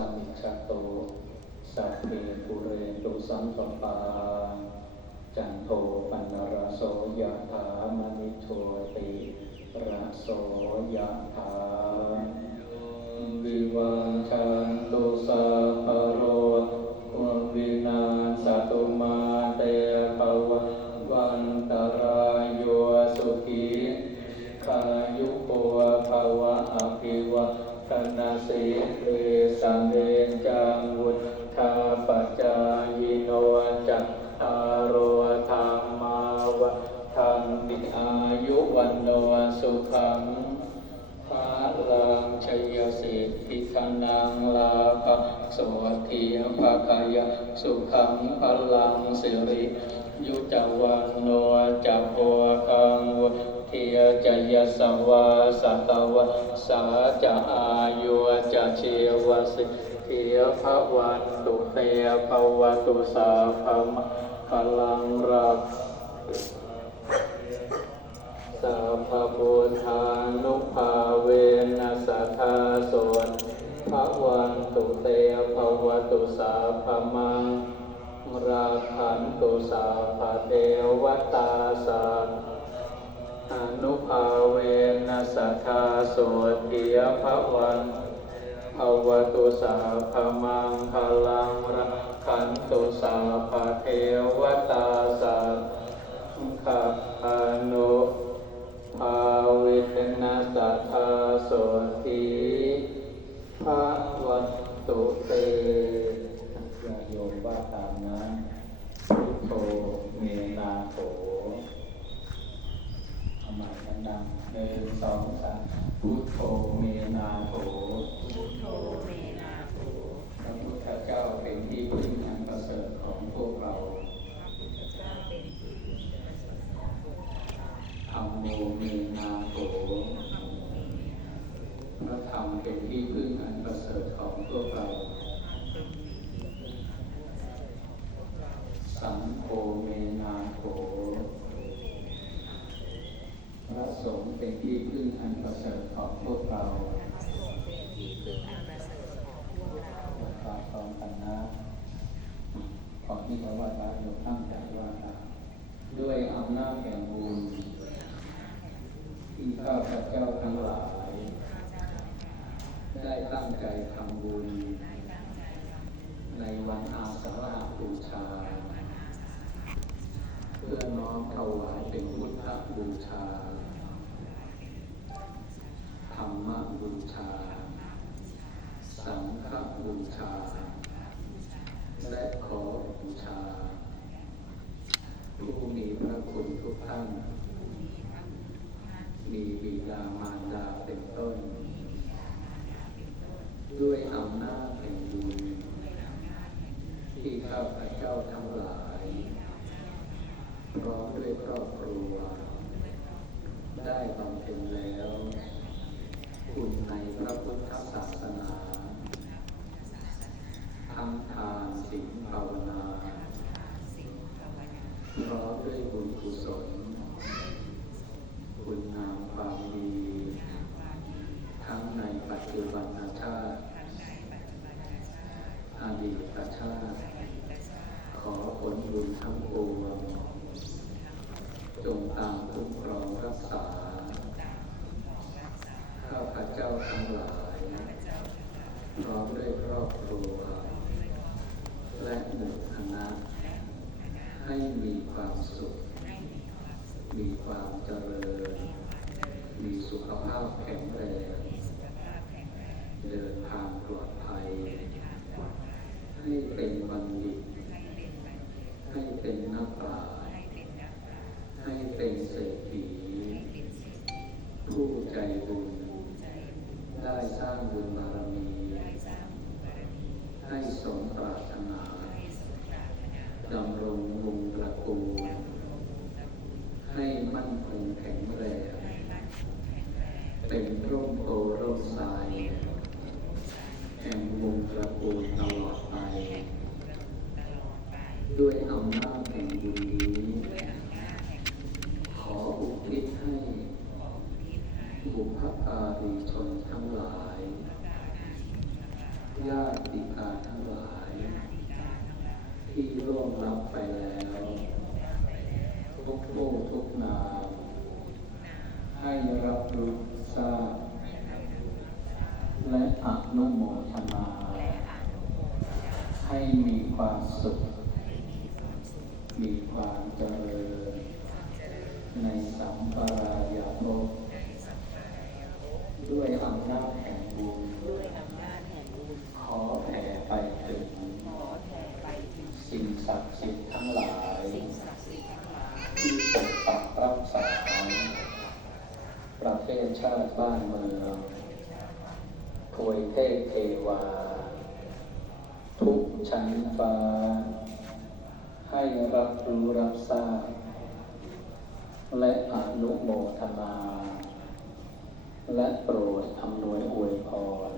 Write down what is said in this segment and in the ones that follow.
ามิชาโต สัพเพปุเรนตุสัมปปาจันโทปันนรโสยะถามณิโชติระโสยะถาวิวังชันตุสัพ สังเรจังวุธาปจายโนจัตตารโอธรรมาวะทันติอายุวันโนสุขังภาลังชัยสิทธิคนังลาภสวัสดีภาคายสุขังพลังสิริยุจวันโนจัปโปกังวุ ทิยจยสวาสตวะสาจะอายุจะเชวสิเทธิภวันตุเตภวตุสาภมพลังรักสัพพะพุทธานุภาเวนัสทธาโสนภะวันตุเตภวตุสาภมังราคันตุสาภเทวตาสัง อนุภาเวนัสธาโสติยภวันภวตุสาภมังพลังราคันตุสาภเทวตาสังขับอนุภาเวนาสัทธาโสติภวัตตุเตญาโยมว่าตามนะพุทโธเมนาโถเอาใหม่ดังๆหนึ่งสองสามพุทโธเมนาโถพุทโธเมนาโถพระพุทธเจ้าเป็นที่พึ่งอันประเสริฐของพวกเราพระพุทธเจ้าเป็นที่พึ่งประเสริฐของพวกเราธรรมโมเมนาโถพระธรรมเป็นที่พึ่งอันประเสริฐของพวกเรา สังโฆเมนาโถ พระสงฆ์เป็นที่พึ่งอันประเสริฐของพวกเรา พระสงฆ์เป็นที่พึ่งอันประเสริฐของพวกเรา ฝากพร้อมกันนะ ที่จะว่าตามยตั้งใจว่าตาด้วยอำนาจแห่งบุญที่ข้าพเจ้าทั้งหลาย ได้ตั้งใจทำบุญ ในวันอาสาฬหบูชา เพื่อน้อมถวายเป็นพุทธบูชา ธรรมบูชา สังฆบูชาและขอ ชาผู้มีพระคุณทุกท่าน มีบิดามารดาเป็นต้น ด้วยอำนาจแห่งบุญที่ข้าพเจ้าทั้งหลาย พร้อมด้วยครอบครัว ได้บำเพ็ญแล้ว คุณในพระพุทธศาสนา ทั้งทานศีลภาวนา พร้อมด้วยบุญกุศล คุณงามความดี ทั้งในปัจจุบันชาติอดีตชาติ ขอผลบุญทั้งปวงจงตามคุ้มครองรักษา ข้าพเจ้าทั้งหลาย พร้อมด้วยครอบครัว และหมู่คณะ ให้มีความสุข มีความเจริญ มีสุขภาพแข็งแรง เดินทางปลอดภัย ให้เป็นบัณฑิต ให้เป็นนักปราชญ์ให้เป็นเศรษฐีผู้ใจ คงแข็งแรงเป็นร่มโอร่มไทรแห่งวงตระกูลตลอดไป ด้วยอำนาจแห่งบุญนี้ ขออุทิศให้ บุพการีชนทั้งหลายญาติกาทั้งหลาย ที่ร่วมรับไปแล้ว ทุกโลกทุกนาม ให้รับรู้ทราบและอนุโมทนา ให้มีความสุข มีความเจริญ ในสัมปรายภพด้วยอำนาจแห่งบุญด้วยอำนาจแห่งบุญ ขอแผ่ไปถึง สิ่งศักดิ์สิทธิ์ทั้งหลายสิ่งศักดิ์สิทธิ์ทั้งหลายที่ปกปัก ชาติบ้านเมืองถวยเทพเทวา ทุกชั้นฟ้า ให้รับรู้รับทราบ และอนุโมทนา และโปรดอำนวยอวยพร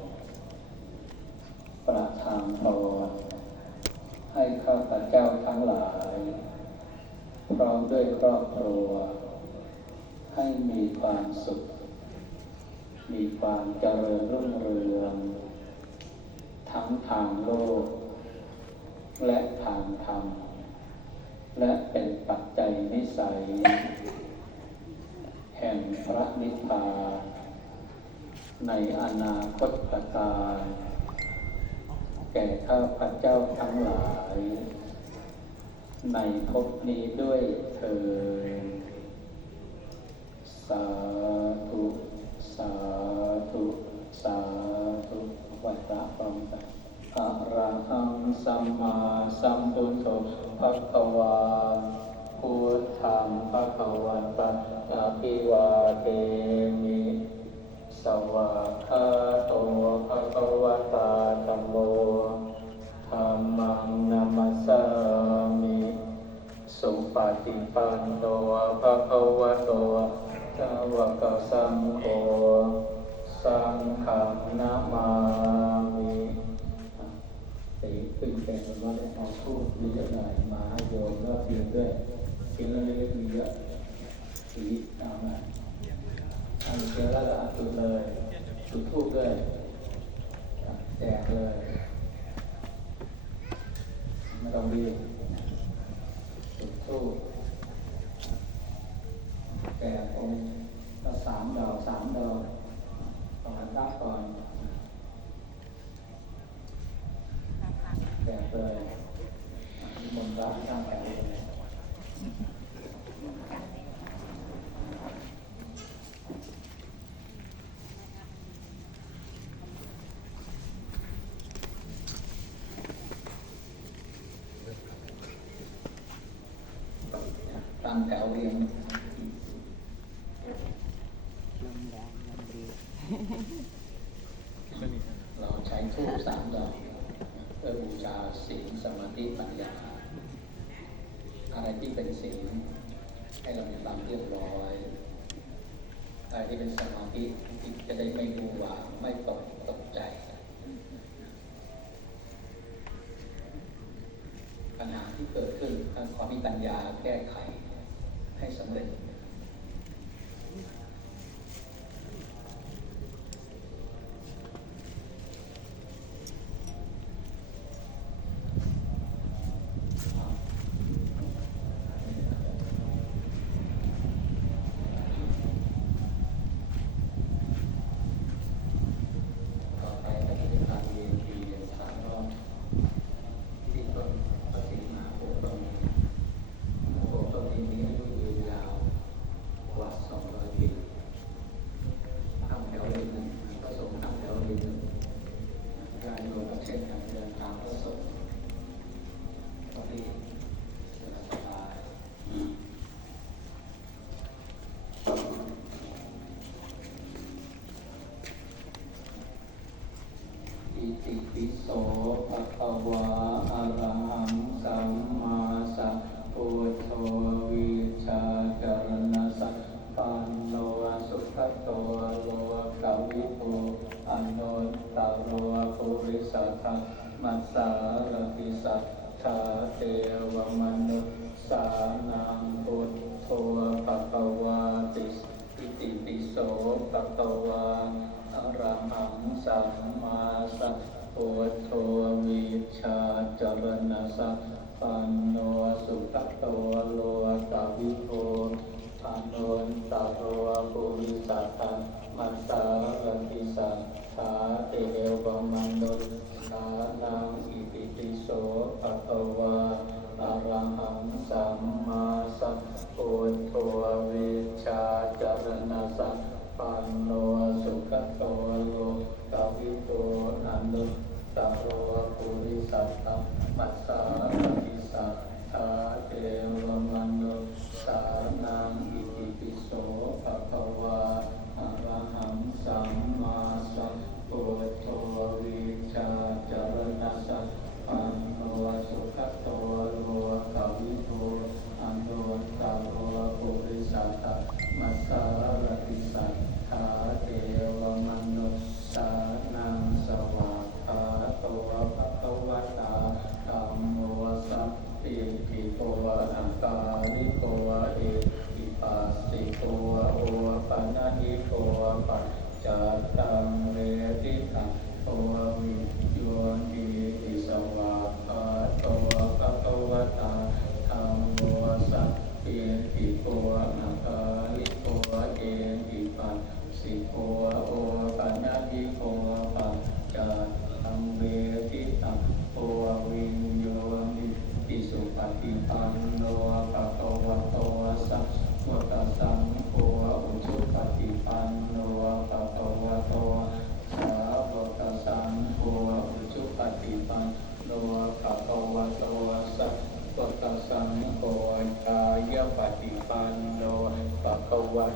ประทานพร ให้ข้าพเจ้าทั้งหลาย พร้อมด้วยครอบครัว ให้มีความสุข มีความเจริญรุ่งเรือง ทั้งทางโลก และทางธรรม และเป็นปัจจัยนิสัย แห่งพระนิพพานในอนาคตการแก่ข้าพเจ้าทั้งหลาย ในภพนี้ด้วยเถิดสาธุ สาธุ สาธุวัดพระพร้อมกันอะระหังสัมมาสัมพุทโธภะคะวาพุทธังภะคะวันตังอะภิวาเทมิสวากขาโตภะคะวะตาธัมโมธัมมังนัมสสามิ สุปฏิปันโนภะคะวะโต สาวกสังโฆสังฆนามามิตีขึ้นเป็นว่าได้เอาทูบเยอะหน่อยมาให้โยมแล้วเพียงด้วยเพียงแล้วเล็กมีเยอะสีตามมาทำเจอแล้วก็จุดเลยจุดทูบด้วยแจกเลยไม่ต้องรีบจุดทูบ แจกองค์ละสามดอกสามดอกต่อรับก่อนแจกเลยมนต์รับตั้งแต่เลยตั้งแถวเรียง ลมแรงลมดี เราใช้ทูบสามดอกเพื่อบูชาศีลสมาธิปัญญา อะไรที่เป็นศีลให้เรามีความเรียบร้อยอะไรที่เป็นสมาธิจะได้ไม่บูหวาไม่ตกตกใจ ปัญหาที่เกิดขึ้นทางความมีปัญญาแก้ไขให้สำเร็จ ต่อไปก็จะเป็นการเรียนปีเรียนสามรอบที่ต้นพระศรีมหาโพธิ์ต้นนี้โพธิ์ต้นนี้มีอายุยืนยาวกว่าสองร้อยปีทำแถวเรียนหนึ่งพระสงฆ์ทำแถวเรียนหนึ่งญาติโยมก็เช่นกันเดินตามพระสงฆ์ก็ดีสบายอิติปิโสภะคะวาอะระหังสัมมาสัมพุทโธวิชาจารณสัพปันโนสุขโตโลกวิโภอนุตตโรปุริสัทธะมัสสารติสัทธาเทวมนุสสานังพุทโธภะคะวาติอิติ ปิโสภะคะวาอรหังสัมมาสัมพุทโธวิชาจรณสัพปันโนสุขโตโลกวิโภอนุนตโรปุริสัตตมัสสารติสัทธาเทวมันุษย์สานังอิติปิโสภะคะวาอรหังสัมมาสัมพุทโธวิชาจรณสัพปัน โนสุขโตโลกวิโภอนุตตโรปุริสัตต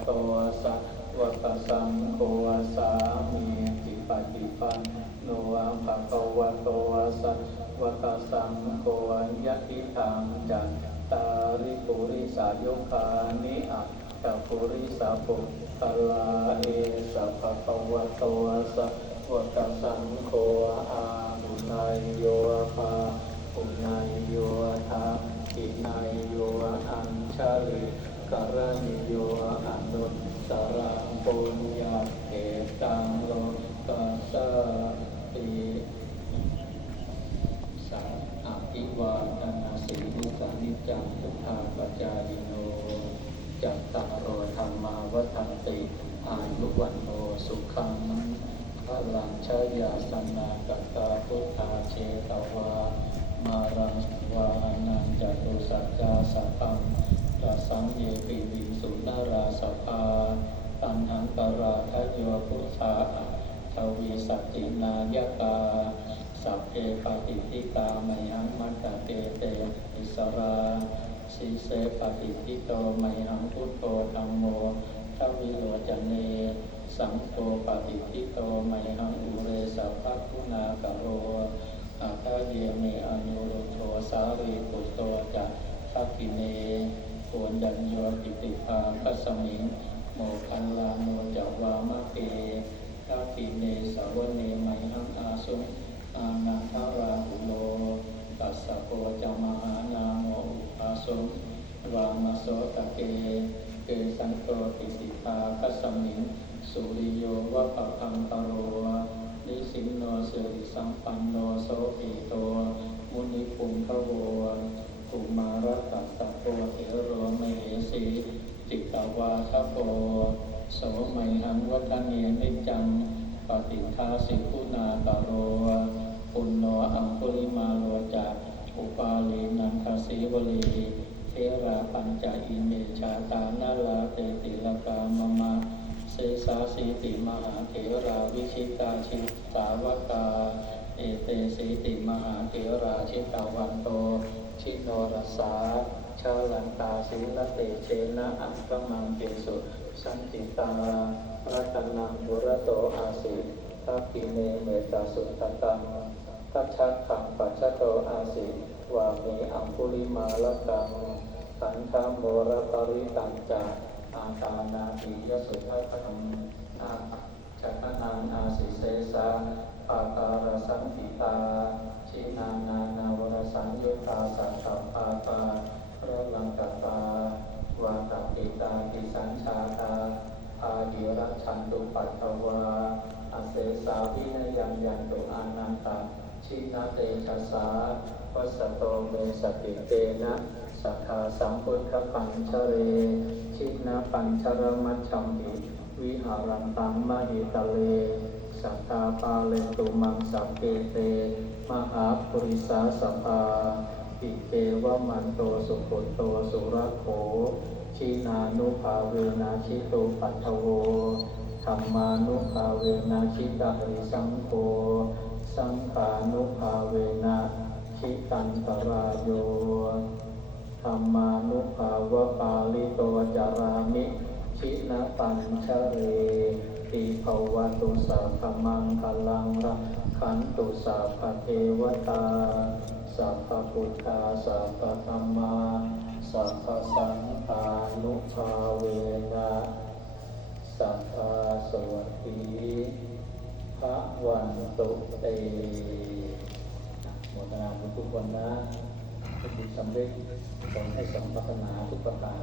โตสัพพะสังโฆสามีจิปฏิปันโนภะคะวะโตสัพพะสังโฆยะติทังจันตาริปุริสายุคานิอัตตปุริสาปุตลาเอสัพพะวะโตสัพพะสังโฆอาหุนายโยภาหุนายโยธาอินายโยอัญชลิ กรณิโยอนุตตรังปุญญาเอตังโลกัสสติสังอภิวาทนาสีลิสานิจจังพุทาปจายโนจัตตารโอธรรมาวัฏันติอายุวันโนสุขังพลังชยาสนากตาพุทธาเชตวามารังวานันจตุสัจจาสัพพังัสสังเยปิวิสุนาราสภาตันหังกราทะโยพุทธาทวีสัจจินายกาสัพเพปฏิทิกาไมหังมัตตเตเตอิสราสีเสปฏิทิโตไมหังพุทโธธรรมโมทวิโรจเนสังโฆปฏิทิโตไมหังอุเรสัพพคุณากโรอาคาเยเมอนุรุโทสารีปุตโตจักทักกิเน โกนดัญโยปิติภาคัสมิงโมคันลาโนจาวามะเกทักกิเนสาวเนไมหังอาสุงอานาคาราหุโลตัสสะโกจามหานาโมอุปาสมวามโสตะเกเกสังโตติสิทาคัสสมิงสุริโยวะปะพังตโรนิสินโนสิริสัมปันโนโสปิโตมุนิปุงขโว กุมารตัสสะโกเถโรเหสีจิกาวาทโปโสไมหังวัฒเนนิจังปฏิทาสิกุณาตโรปุณโนอังคุลิมาโลจะอุปาลีนันทสีวลีเทราปัญจอิเมชาตานาลาเตติลกามมาเสสาสีติมหาเถราวิชิตาชิสาวกาเอเตสีติมหาเถราชิตาวันโต ชิโนรสาชาลันตาศีลเตเชนะอังกมังเกสุสันติตารัตนังบุรโตอาสิทักขิเนเมตาสุตตังทัชชักขังปัจจโตอาสิวามีอัมพุริมาลกังสันธามโมรปริตังจาอาตานาติยสุทัพพังอาจักนังอาสิเสสาปาการสังติตาชินานา สังยุตาสังสัพปาปาระลังกตาวาตติตาติสัญชาตาอาดิรัชันตุปัตตวาอเสสาวินยังยันตุอานันตาชินาเตชะสาวัสโตเมสติเตนะสัทธาสัมพุทธปัญชเร ชินาปัญชรมัชชัมปิ วิหารันตังมหิตะเล สัทธาปาเลตุมังสัพเปเต มหาปุริสาสภาปิเกวมันโตสุขโตสุรโขชีนานุภาเวนะชิโตปัทโวธรรมานุภาเวนะชิตาริสังโฆสังขานุภาเวนะชิตันตรายโยธรรมานุภาวะปาลิโตจารามิ ชินะปัญชเรติภวตุสัพมังคลังรักขันตุสัพเทวตาสัพพุทธาสัพพธรรมาสัพพสังฆานุภาเวนะสัพพสวัสดีพระวันตุเตโมทนาบุญทุกคนนะทุกสำเร็จขอให้สมปรารถนาทุกประการ